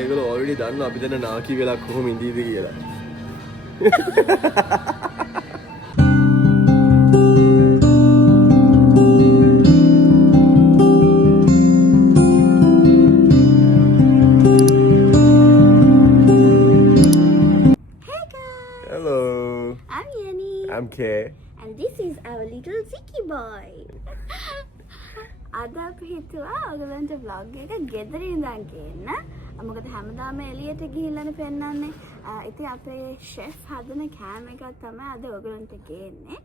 ඒගොල්ලෝ already දන්නවා අපි දැන් නාකි වෙලා කොහොම ඉඳීද කියලා. Hello. I'm Yanni. I'm Kay. And this is our little Ziki boy. අද අපි හිතුවා ඔයගලන්ට vlog එක ගෙදර ඉඳන් ගේන්න. මොකද හැමදාම එළියට ගිහිල්ලානේ පෙන්නන්නේ. ඉතින් අපේ chef හදන කෑම එකක් තමයි අද ඔයගලන්ට ගේන්නේ.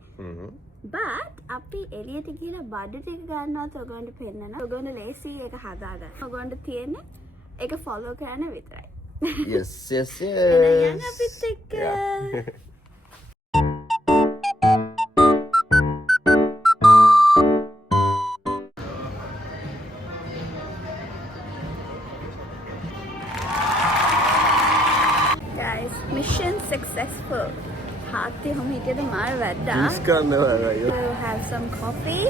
But අපි එළියට ගිහලා බඩු ටික ගන්නවත් ඔයගලන්ට පෙන්නනවා. ඔයගලන්ට ලේසි එක හදාගන්න. ඔයගලන්ට තියෙන්නේ ඒක follow කරන්න විතරයි. Yes, yes, yes. එහෙනම් යන්න අපිත් එක්ක. Mission successful. Hati hum hitte to mar vadda. Juice karna hai. We'll have some coffee.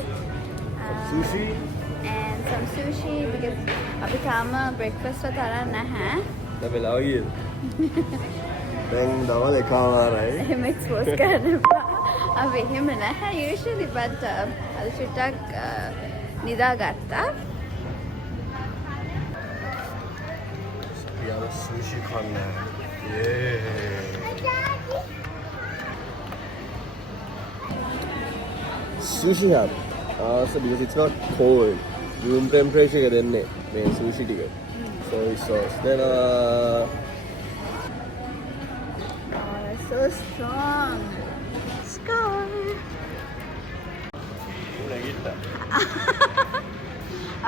Sushi. And some sushi because abhi tama breakfast wa tara naha. Da belaw giyada. Then dawal ekamarai. Ehme expose karana ba. Abhi ehme naha usually but ad chuttak nida gatta. Yaar sushi khana hai. Yeah. Sushi hub. So because it's not cold, room temperature denne me sushi tika. Soy sauce. Then Oh, that's so strong. Scar.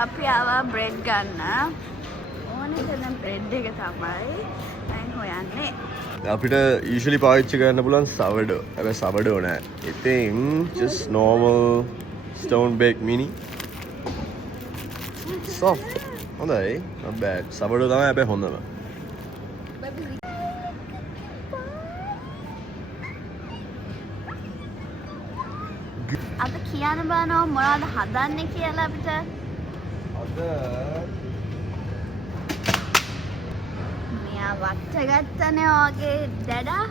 අපි ආවා bread ගන්න. ඕනේ කරන bread එක තමයි දැන් හොයන්නේ. අපිට usually පාවිච්චි කරන්න පුළුවන් sourdough. හැබැයි sourdough නෑ. ඉතින් just normal stone baked mini. Soft. හොඳයි. Not bad. sourdough තමයි හැබැයි හොඳම. අද කියන්න බලනවා මොනවද හදන්නේ කියලා අපිට. අද මෙයා වට ගත්තනේ වගේ ඩඩා.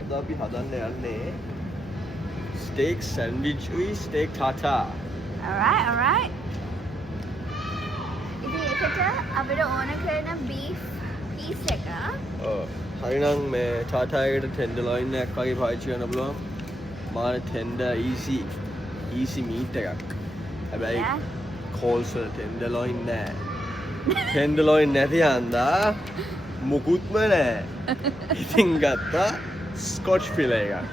අද අපි හදන්න යන්නේ steak sandwich උයි steak tartar. Alright. ඉතින් ඒකට අපිට ඕන කරන beef piece එක. ඔව්. හරිනම් මේ tartar එකට tenderloin එකක් වගේ පාවිච්චි කරන්න පුළුවන්. මාන tender easy meat එකක්. හැබැයි calls වල tenderloin නෑ. tenderloin නැති හන්දා මුකුත්ම නෑ. ඉතින් ගත්තා scotch fillet එකක්.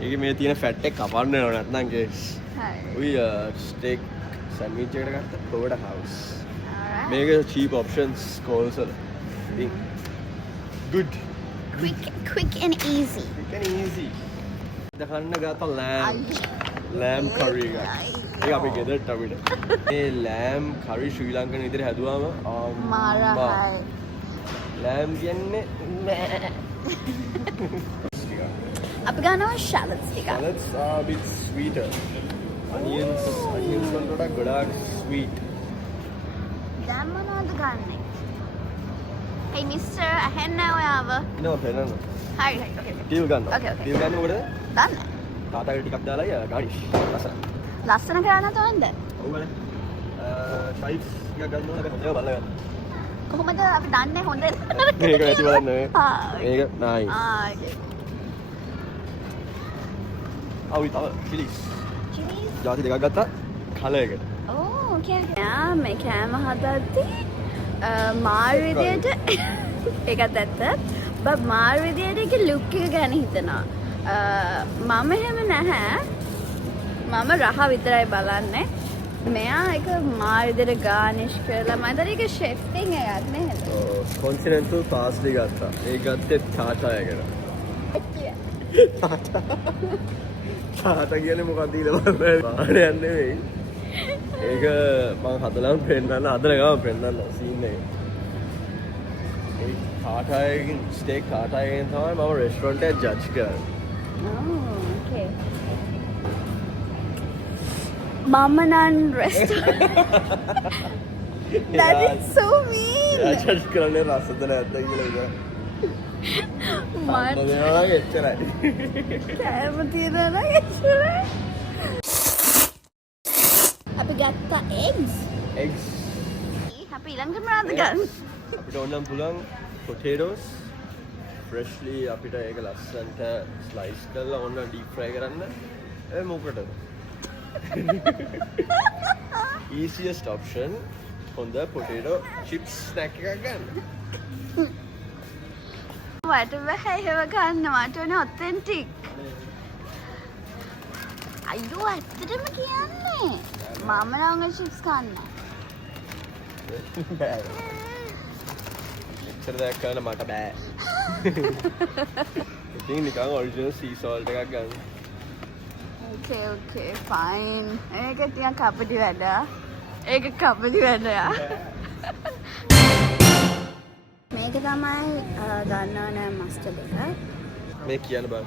ඒකේ මේ තියෙන fat එක කපන්න ඕන නැත්නම් guys. හරි. We steak sandwich එකට ගත්තා Florida House. Alright. මේක cheap options calls වල. ඉතින් good. Quick and easy. Quick and easy. දකන්න ගත්තා lamb curry එකක්. ඒක අපි ගෙදරට අපිට. මේ lamb curry ශ්‍රී ලංකන් විදිහට හැදුවාම මාරයි. lamb කියන්නේ අපි ගන්නවා shallots ටික. Shallots are a bit sweeter. Onions වලට වඩා ගොඩාක් sweet. දැන් මොනවද ගන්නෙ? Hey mister, අහෙන්න ඔයාව. ඉනව පෙන්නන්න. හරි. Okay. ටීල් ගන්නවා. Okay. ටීල් ගන්න මොකද? දන්න. තාතාගේ ටිකක් දාලා ගාඩිෂ්. ලස්සන. ලස්සන කරන්න තවන්ද? ඔව්වනේ. ෆයිස් ටිකක් ගන්න ඕන හැබැයි හොඳව බලන්න. කොහොමද අපි දන්නේ හොඳ? මේක ඇති බලන්න මේ. මේක nice. okay. අවි තව chilies. Chilies. ජාති දෙකක් ගත්තා කලර් එකට. Oh, okay. යා මේ කෑම හදද්දී මාර් විදියට ඒකත් ඇත්ත. බත් මාර් විදියට ඒක ලුක් එක ගැන හිතනවා. මම එහෙම නැහැ. මම රහ විතරයි බලන්නේ. මෙයා ඒක මාර් විදියට ගානිෂ් කරලා මම හිතන්නේ ඒක ෂෙෆ් තින් එකක් නේද? continental parsley ගත්තා. ඒක ගත්තේ තාතා එකට. තාතා කියන්නේ මොකක්ද කියලා බලන්න. බාහනේ නෙවෙයි. ඒක මම හදලාම පෙන්නන්න හදන ගම පෙන්නන්න සීන් එක. ඒ තාතාගෙන් ස්ටේක් තාතාගෙන් තමයි මම රෙස්ටොරන්ට් එක ජජ් කරන්නේ. Oh, okay. මම නම් restaurant That is so mean. ජජ් කරන්නේ රසද නැද්ද කියලා විතරයි. මට දෙනවා නම් එච්චරයි. කෑම තියනවා නම් එච්චරයි. අපි ගත්තා eggs. eggs අපි ඊළඟට මොනවද ගන්න? අපිට ඕනම් පුළුවන් potatoes freshly අපිට ඒක ලස්සනට slice කරලා ඕන deep fry කරන්න. ඒ මොකටද? easiest option හොඳ potato chips snack එකක් ගන්න. මට බෑ ඒව ගන්න. මට ඕනේ authentic. අයියෝ ඇත්තටම කියන්නේ. මම නම් chips කන්නේ. බෑ. එච්චර දෙයක් කරන්න මට බෑ. ඉතින් නිකන් original sea salt එකක් ගන්න. Okay, fine. ඒක ටිකක් කපටි වැඩ. ඒක කපටි වැඩ. මේක තමයි ගන්නව නෑ මස්ටර්ඩ් එක. මේ කියන්න බෑ.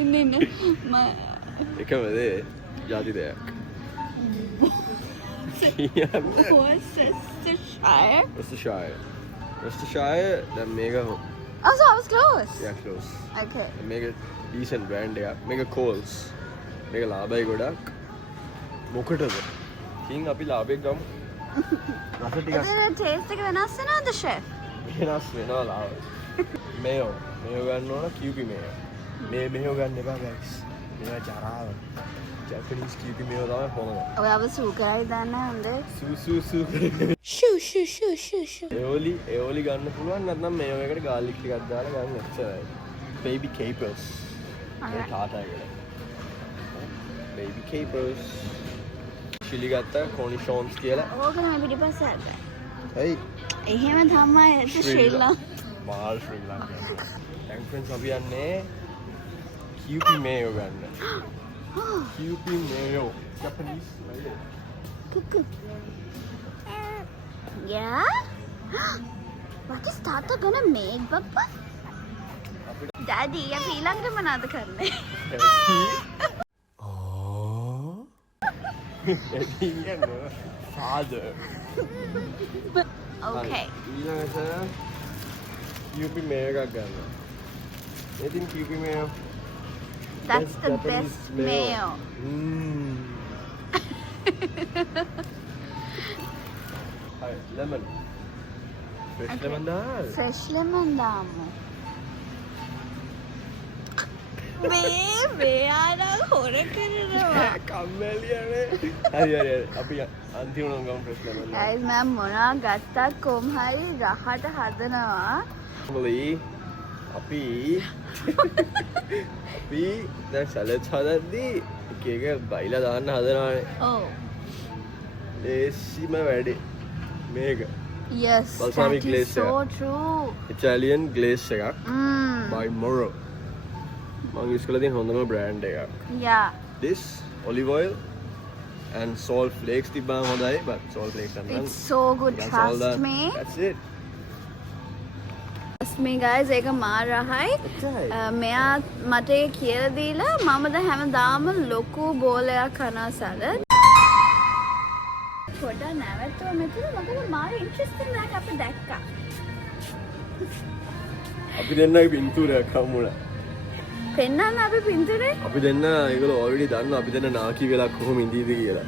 ඉන්න එකම දේ ජාති දෙයක්. Worcestershire. Worcestershire දැන් මේක Oh, so I was close. yeah close. Okay. මේක decent brand එකක්. මේක Coles. මේක ලාභයි ගොඩක්. මොකටද? ඉතින් අපි ලාභයක් ගමු. රස ටිකක් ඒකේ taste එක වෙනස් වෙනවද chef? වෙනස් වෙනවා ලාභ. මේයෝ ගන්න ඕන QP මේයෝ. මේ මේයෝ ගන්න එපා guys. මේවා ජරාව. Japanese QP මේයෝ තමයි හොඳ. ඔයාව සූ කරයි දාන්න හොඳේ. සූ ෂූ. ඒෝලි ගන්න පුළුවන් නැත්නම් මේයෝ එකට garlic ටිකක් දාලා ගන්න එච්චරයි. Baby capers. ඒ තාතායකට. Baby capers. chili ගත්තා cornichons කියලා. ඕක නම් පිටිපස්සේ හදලා. hey එහෙම තමයි ශ්‍රී ලංකාව. මාල් ශ්‍රී ලංකාව. දැන් friends අපි යන්නේ QP mayo ගන්න. QP mayo. Japanese mayo. Cuckoo. Yeah? What is Tata gonna make, Papa? Daddy, අපි ඊළඟට මොනවද කරන්නේ? Father. Okay. ඊළඟට QP mayo එකක් ගන්න. I think QP mayo. That's the Japanese best mayo. Hi, lemon. Fresh lemon දාන්න. Fresh lemon දාමු. මෙයාලා හොර කරනවා. කම්මැලියනේ. හරි. අපි අන්තිමට ගමු fresh lemon. Guys, මම මොනවා ගත්තත් කොම් හරි රහට හදනවා. Normally අපි දැන් සැලඩ්ස් හදද්දී එක බයිලා දාන්න හදනවානේ. Oh. ලේසිම වැඩේ මේක. Yes, Balsamic that glaze is so true. Italian glaze එකක් Mm. by Moro. මම use කරලා තියෙන හොඳම brand එකක්. Yeah. This olive oil and salt flakes තිබ්බම හොඳයි, but salt flakes and It's so good, trust me. That's it. Trust me guys, ඒක මාර රහයි. එච්චරයි. මෙයා මට ඒක කියලා දීලා මම දැන් හැමදාම ලොකු බෝලයක් කනවා සලඩ්. පොඩ්ඩක් නැවතුව මෙතන මොකද මාර ඉන්ට්‍රෙස්ටිං එකක් අපි දැක්කා. අපි දෙන්නගේ පින්තූරයක් හම්බුණා. පෙන්නන්න අපි පින්තූරේ? අපි දෙන්න ඒගොල්ලෝ already දන්නවා අපි දෙන්න නාකි වෙලා කොහොම ඉඳීද කියලා.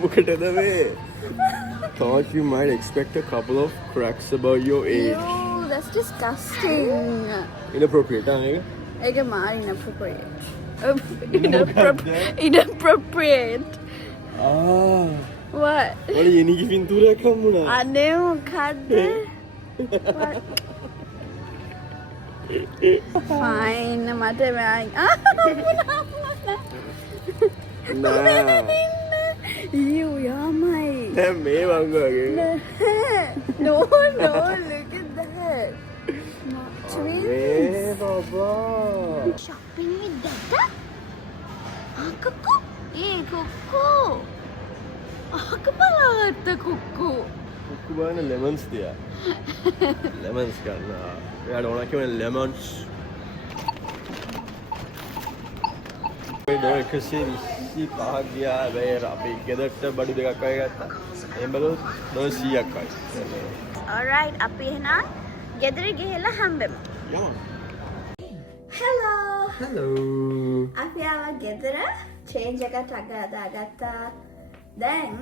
මොකටද මේ? Thought you might expect a couple of cracks about your age. Ew, that's disgusting. Inappropriate, huh? ඒක මාර inappropriate. Inappropriate. Ah. What? ඔය එනිකි පින්තූරයක් හම්බුණා. අනේ මොකද්ද? Fine, මට නෑ. You, යමයි. නෑ මේ වංගුවගේ. No, look at that. Twins. මේ බබා. Shopping with Dada? Kuku? Kuku. Akapalata kuku. කුක්කු බලන්න lemons තියා. lemons ගන්න. එයාට ඕන කියවනේ lemons. $125 ගියා. හැබැයි අපි ගෙදරට බඩු දෙකක් වගේ ගත්තා. එහෙම බලුවොත් $100ක් වගේ. alright අපි එහෙනම් ගෙදර ගිහලා හම්බෙමු. hello අපි ආවා ගෙදර චේන්ජ් එකක් දාගත්තා. දැන්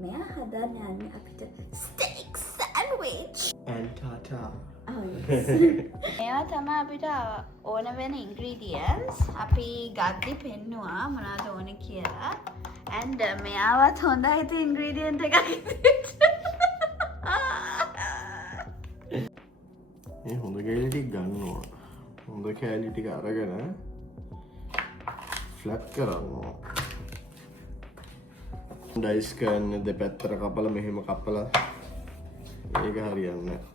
මෙයා හදන්න යන්නේ අපිට ස්ටේක් සෑන්ඩ්විච් and tata. මේවා තමයි අපිට ඕන වෙන ඉන්ග්‍රීඩියන්ට්ස්. අපි ගද්දි පෙන්නුවා මොනවද ඕනේ කියලා. and මෙයාවත් හොඳයි ඉතින් ඉන්ග්‍රීඩියන්ට් එකක් මේ හොඳ කෑලි ටික ගන්න ඕන. හොඳ කෑලි ටික අරගෙන ෆ්ලැට් කරන්න ඕන. ඩයිස් කරන්න දෙපැත්තට කපලා මෙහෙම කපලා ඒක හරියන්නේ නැහැ.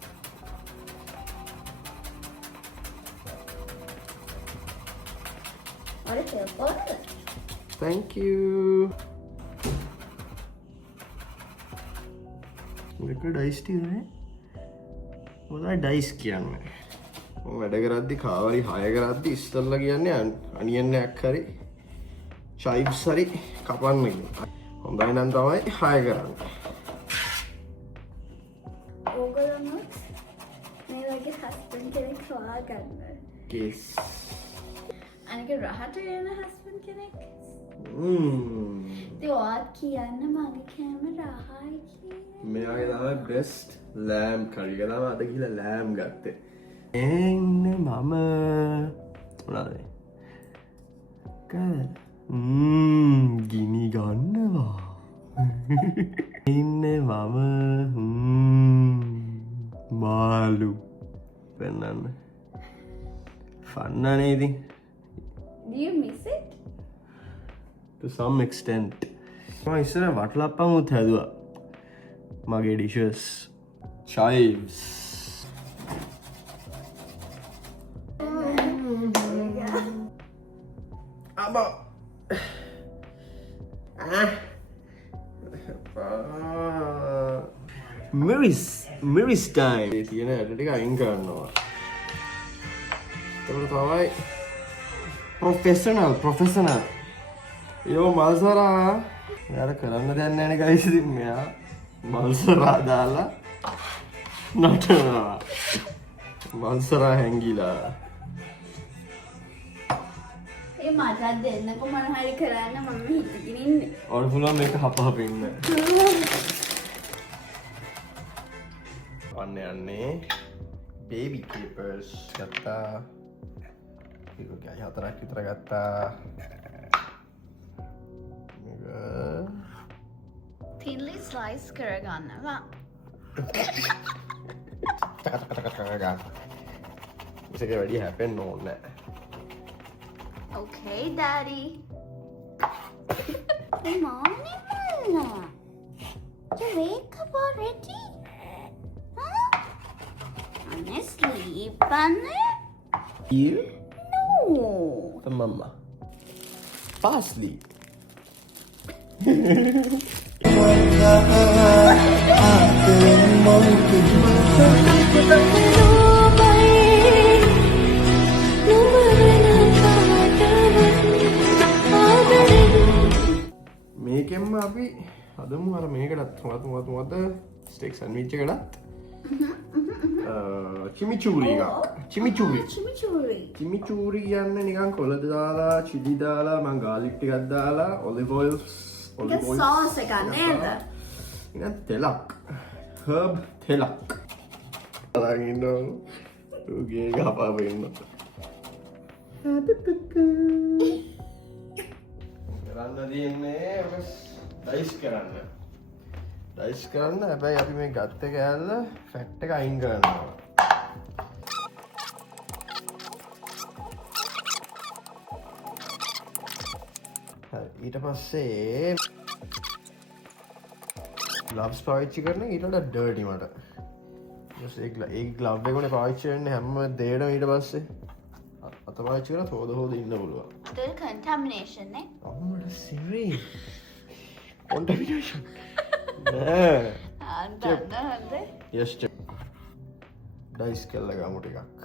Thank you. මේක ඩයිස් තියෙන්නේ. මොකද ඩයිස් කියන්නේ? මම වැඩ කරද්දි කාවරි 6 කරද්දි ඉස්සල්ලා කියන්නේ අනියන් එකක් හරි චයිප්ස් හරි කපන්න කියලා. හොඳයි නම් තමයි 6 කරන්නේ. ඕගොල්ලොත් මේ වගේ හස්බන්ඩ් කෙනෙක් හොයාගන්න. Yes. අනික රහට වෙන හස්බන්ඩ් කෙනෙක්. ඉතින් ඔයාත් කියන්න මගේ කෑම රහයි කියලා. මෙයාගේ තමයි බෙස්ට් ලෑම් කරි එක තමයි අද ගිහලා ලෑම් ගත්තේ. එන්නේ මම මොනවාද? ගිනි ගන්නවා. ඉන්නේ මම මාළු පෙන්නන්න. ෆන්නනේ ඉතින්. Do you miss it? To some extent. මම ඉස්සර වටලප්පමුත් හැදුවා. මගේ dishes. Chives. Abba. Miris time. ඒ තියෙන ඇට ටික අයින් කරනවා. ඒක තමයි professional. යෝ මල්සරා. මෙයාට කරන්න දෙයක් නැහැ නේ guys ඉතින් මෙයා මල්සරා දාලා නටනවා. මල්සරා හැංගිලා. ඒ මටත් දෙන්නකො මොන හරි කරන්න මම හිතගෙන ඉන්නේ. ඔයාලා පුළුවන් මේක හපහපින්න. අන්න යන්නේ baby clippers ගත්තා. ඒක ගයි 4ක් විතර ගත්තා. මේක thinly slice කරගන්නවා. මේක වැඩි හැපෙන්න ඕනේ. Okay, Daddy. Good morning, Mama. You wake up already? Huh? Wanna sleep, Anne? You? No. The mama. Parsley. මේකෙන්ම අපි හදමු අර මේකටත් මොකද ස්ටේක් සෑන්ඩ්විච් එකටත් චිමිචූරි එකක්. චිමිචූරි කියන්නේ නිකන් කොළද දාලා චිලි දාලා මං ගාලික් ටිකක් දාලා ඔලිව් ඔයිල් sauce එකක් නේද? නිකන් තෙලක් herb තෙලක් අරන් ඉන්නවා. උගේ ගහපාව ඉන්නවා. කරන්න තියෙන්නේ ඩයිස් කරන්න. හැබැයි අපි මේ ගත්ත කෑල්ල ෆැට් එක අයින් කරනවා. හරි ඊට පස්සේ ග්ලව්ස් පාවිච්චි කරන ඊට වඩා ඩර්ටි මට. ඒ ග්ලව් එක උනේ පාවිච්චි කරන්නේ හැම දෙයකම ඊට පස්සේ අත පාවිච්චි කරලා හොද ඉන්න පුළුවන්. ඒක contamination නේ. අම්මට සිරි. contamination. නෑ. අන්තන්ද. yes check. ඩයිස් කළා ගමු ටිකක්.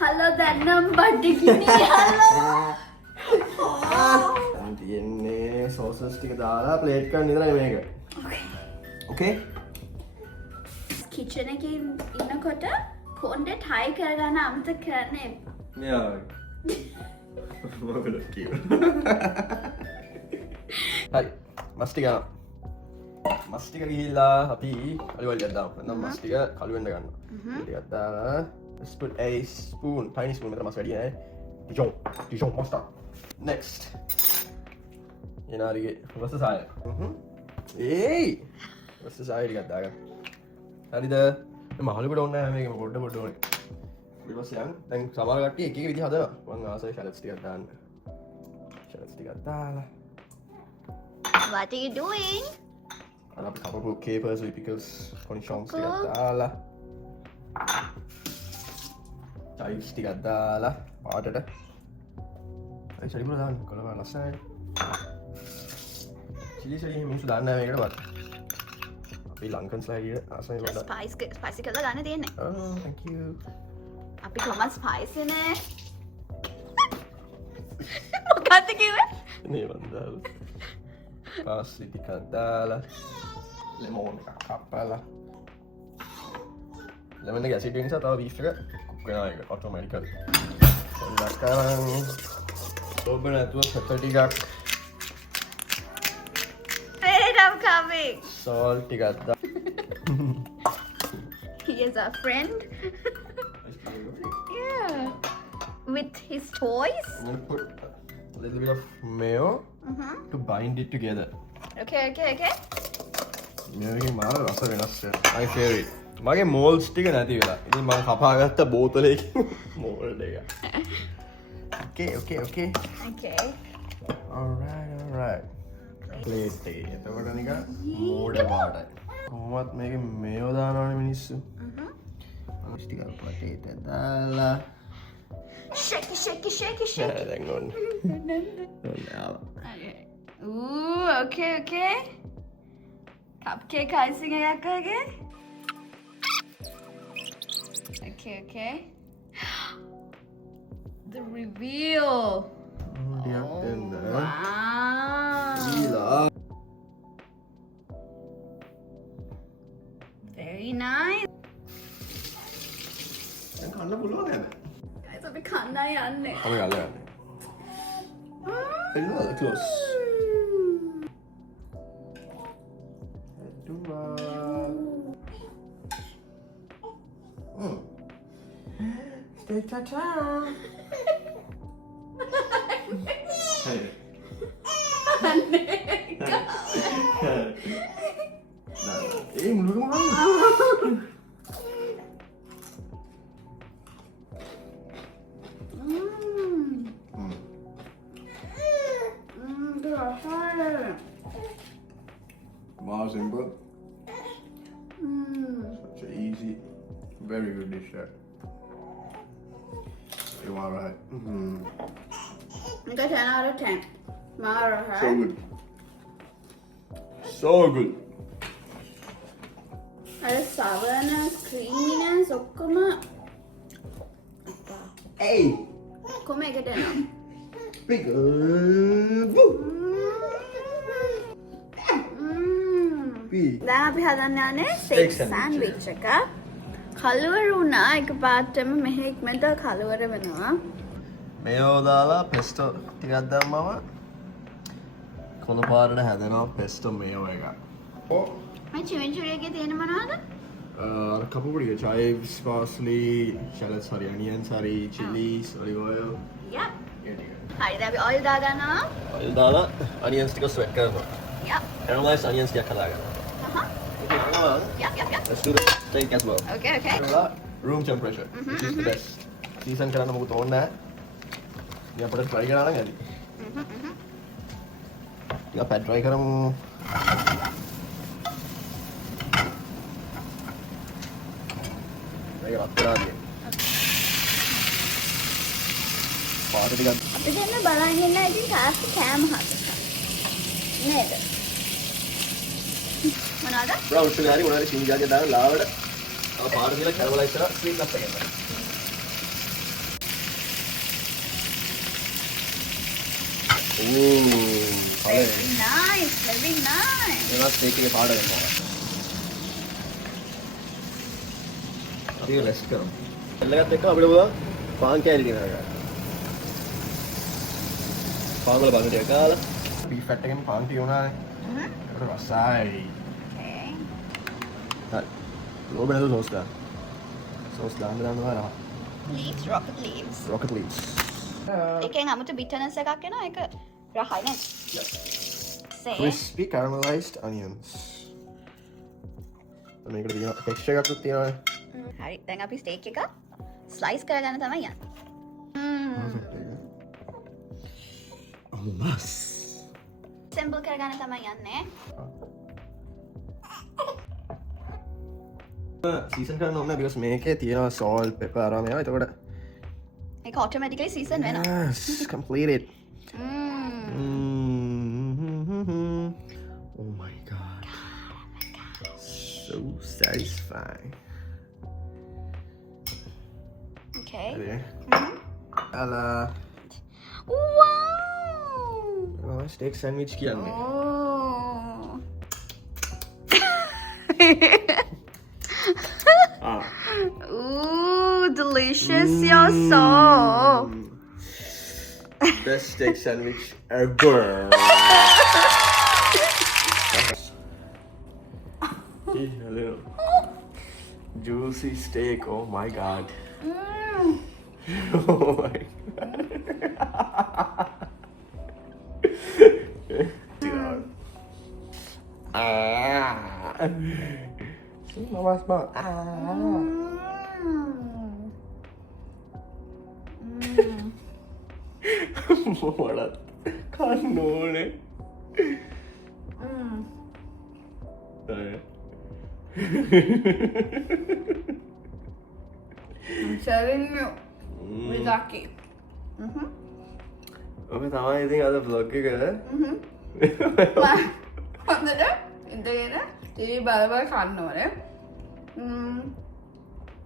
හලෝ දැන්නම් බඩගිනි හලෝ. දැන් තියෙන්නේ සෝසස් ටික දාලා ප්ලේට් කරන්න විතරයි මේක. ඕකේ. කිචන් එකේ ඉන්නකොට කොණ්ඩේ ටයි කරගන්න අමතක කරන්න එපා. මෙයා. මොකද කියනවා. හරි. මස් ටික ගන්න. මස් ටික ගිහිල්ලා අපි අලිවලියක් දාමු. නැත්නම් මස් ටික කළු වෙන්න ගන්නවා. ටිකක් දාලා let's put a spoon, tiny spoon මෙතන මස් වැඩි නෑ. Dijon pasta. Next. එනාරිගේ වස්ස සාය. ඒයි. වස්ස සාය ටිකක් දාගන්න. හරිද? මහලුකට ඕනේ නැහැ මේක පොඩ ඕනේ. ඊට පස්සේ දැන් සමහර කට්ටිය එක එක විදිහ හදනවා. මම ආසයි ෂැලොට්ස් ටිකක් දාන්න. ෂැලොට්ස් ටිකක් දාලා. What are you doing? අර අපි කපපු capers with pickles cornichons ටිකක් දාලා. chives ටිකක් දාලා පාටට. ඒ චරිපුර දාන්න කොළඹ ලස්සනයි. chili සෙලි මිනිස්සු දාන්නේ නැහැ මේකට වත්. අපි ලංකන්ස්ලා හැටියට ආසයි වඩා. ස්පයිසි කරලා ගන්න තියෙන්නේ. Oh, thank you. අපි කොහොමද ස්පයිසි නේ? මොකක්ද කිව්වේ? නේ වන්දාල. පාස්ලි ටිකක් දාලා. ලෙමෝන් එකක් කපලා. ලෙමන් එක ඇසිඩ් නිසා තව බීෆ් එක කුක් වෙනවා ඒක ඔටෝමැටිකලි. පොඩ්ඩක් අරන් ඔබ නැතුව පෙපර් ටිකක් Wait, I'm coming. salt ටිකක් දාලා. He is our friend. Yeah. With his toys. I'm gonna put a little bit of mayo to bind it together. Okay. මේකේ මාර රස වෙනස් වෙනවා. My favorite. මගේ මෝල්ස් ටික නැති වෙලා. ඉතින් මම කපාගත්ත බෝතලයකින් මෝල්ඩ් එක. Okay. Alright. ප්ලේට් එකේ. එතකොට නිකන් මෝඩ පාටයි. කොහොමත් මේකේ මේව දානවනේ මිනිස්සු. අනිත් ටික පටේට දාලා. Shake. දැන් ඔන්න. Ooh, okay. Cupcake icing එකක් වගේ. Okay. The reveal. ටිකක් දෙන්න. Wow. ඊලා. Very nice. දැන් කන්න පුළුවන් නේද? Guys, අපි කන්නයි යන්නේ. අපි ගාලා යන්නේ. එන්න close. Stay ta-ta. Hey. Eh, mulut kamu mana? Wow, simple. Such an easy, very good dish. You are right. I got 10 out of 10. Mara, So good. So good. අර sourness, creaminess ඔක්කොම Hey, ඔක්කොම එකට එනවා. big. Woo. දැන් අපි හදන්න යන්නේ steak Steak sandwich. sandwich එක. කලවර වුණා එකපාරටම මෙහෙ ඉක්මනට කලවර වෙනවා. මේව දාලා pesto ටිකක් දැම්මම කොළ පාරට හැදෙනවා pesto මේව එක. ඔව්. මේ චිවිචුරි එකේ තියෙන මොනවද? අර කපපු ටික chives, parsley, shallots, හරි onions, හරි chilies, olive oil. Yep. ඒ ටික. හරිද අපි oil දාගන්නවා. oil දාලා onions ටික sweat කරනවා. Yep. Caramelized onions ටිකක් හදාගන්නවා. Yep. Let's do the steak as well. Okay. Room temperature, which is the best. Season කරන්න මොකුත් ඕනේ නැහැ. ඉතින් අපිට try කරලා නම් ඇති. ටිකක් පැත් try කරමු. මේක රත් කරලා තියෙනවා. පාට ටිකක් අපි දෙන්න බලන් ඉන්න ඉතින් තාත්තා කෑම හදන්න. නේද? මොනවාද? brown sugar හරි මොනවාරි chili ජාතිය දාලා ලාවට තව පාට ටිකක් caramelize කරලා sweetness එක එන්න. Very nice, very nice. ඒවත් ස්ටේක් එකේ පාඩ ගන්නවා. අපි රෙස්ට් කරමු. එල්ලගත්ත එක අපිට පුළුවන් පාන් කෑලි ගෙනලා ගන්න. පාන් වල බගට එක කාලා බීෆ් ෆැට් එකෙන් පාන් තියුණානේ. ඒක රසයි. Okay. හරි. ලෝබ නේද සෝස් දාන්න. සෝස් දාන්න වරා. Leaves, rocket leaves. Rocket leaves. එකෙන් අමුතු bitterness එකක් එනවා. ඒක රහයි නේද? Say. Crispy caramelized onions. මේකට තියෙන ටෙක්ස්චර් එකක් තියෙනවා. හරි. දැන් අපි ස්ටේක් එක ස්ලයිස් කරගන්න තමයි යන්නේ. අම්මස්. සෙම්බල් කරගන්න තමයි යන්නේ. සීසන් කරන්න ඕනේ because මේකේ තියෙනවා salt pepper අරම ඒවා. එතකොට ඒක automatically season වෙනවා. yes, completed. Oh my god. So satisfying. Okay. Ala. Wow. Steak sandwich කියන්නේ. Oh. Ooh, delicious your soul. Best steak sandwich ever. A little juicy steak. Oh my god. Oh my god. Mama smell. What? Can't know it. I'm telling you. We're lucky. ඔබ තමයි ඉතින් අද vlog එක හොඳට ඉඳගෙන TV බල කන්න ඕනේ.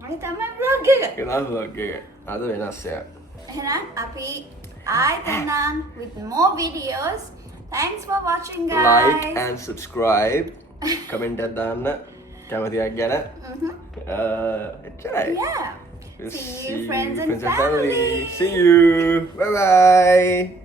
අයි තමයි vlog එක. කියලා vlog එක අද වෙනස් එකක්. එහෙනම් අපි ආයෙත් එන්නම් with more videos. Thanks for watching guys. Like and subscribe. Comment එකක් දාන්න කැමතියක් ගැන. එච්චරයි. Yeah. We'll See you friends and family. family. See you. Bye bye.